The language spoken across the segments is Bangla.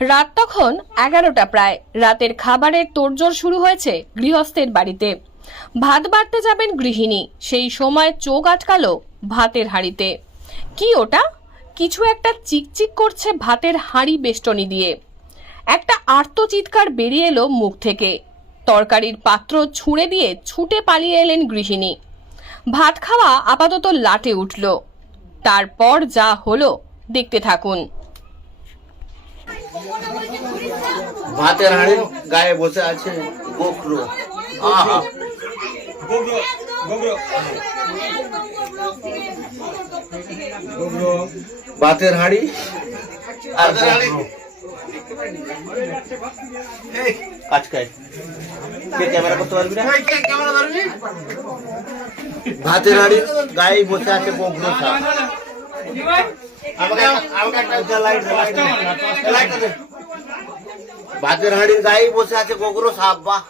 রাত তখন 11টা প্রায়। রাতের খাবারের তোড়জোড় শুরু হয়েছে গৃহস্থের বাড়িতে। ভাত বাড়তে যাবেন গৃহিণী, সেই সময় চোখ আটকালো ভাতের হাঁড়িতে। কি ওটা? কিছু একটা চিকচিক করছে ভাতের হাঁড়ি বেষ্টনী দিয়ে। একটা আর্ত চিৎকার বেরিয়ে এলো মুখ থেকে। তরকারির পাত্র ছুঁড়ে দিয়ে ছুটে পালিয়ে এলেন গৃহিণী। ভাত খাওয়া আপাতত লাটে উঠল। তারপর যা হলো দেখতে থাকুন। ভাতের হাঁড়ির গায়ে বসে আছে গোখরো। আহা, ভাতের হাঁড়ি আর গোখরো। কাজকাই কে ক্যামেরা করতে পারবি না? ভাতের হাঁড়ির গায়ে বসে আছে গোখরো সাপ। ভাতের হাঁড়ির গায়ে বসে আছে গোখরো সাপ। বাহ,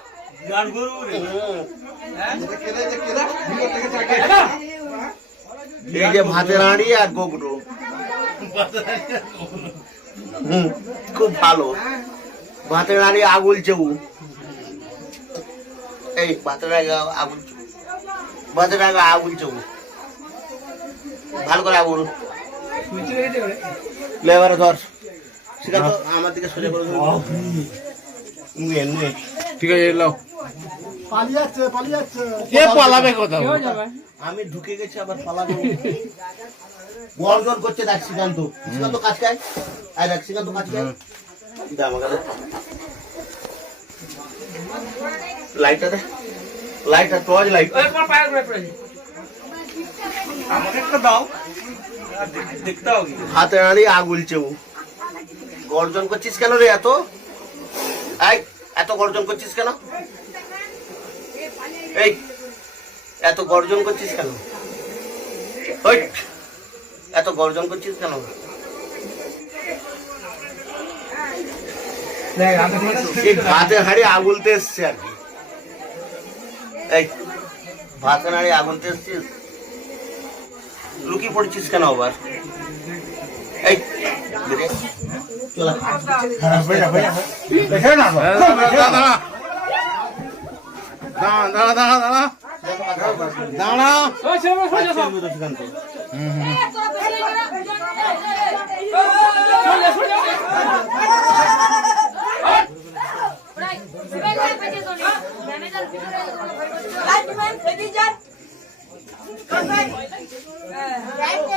এই যে ভাতের হাঁড়ি আর গোখরো, খুব ভালো। ভাতের হাঁড়ি আগুল চেউ, এই ভাতের হাঁড়ি আগুল, ভাতের হাঁড়ি আগুল চেউ, ভালো করে আগুল লেবারে ধর। সেখানে আমার দিকে সোজা করে নুয়ে নুয়ে। ঠিক আছে, এলাও। পালাবে কোথাও? আমি ঢুকে গেছি, আবার পালাবো। গর্জন করছে, দেখ শ্রীকান্ত। শ্রীকান্ত কাজ খায়, আয় দেখ শ্রীকান্ত কাজ খায়। দে আমাকে দে লাইটটা, দে লাইটটা, টর্চ লাইট আমাকে একটা দাও, দেখতে হবে। হাতে আনি আগুল চেউ। গর্জন করছিস কেন রে এত? এই এত গর্জন করছিস কেন? এই এত গর্জন করছিস কেন? ওই এত গর্জন করছিস কেন? এই ভাতের হাঁড়ি আগুলতে এসছে আর কি। এই ভাতের হাঁড়ি আগুলতে এসছিস, লুকিয়ে পড়ছিস কেন আবার? এই চল দাঁড়া।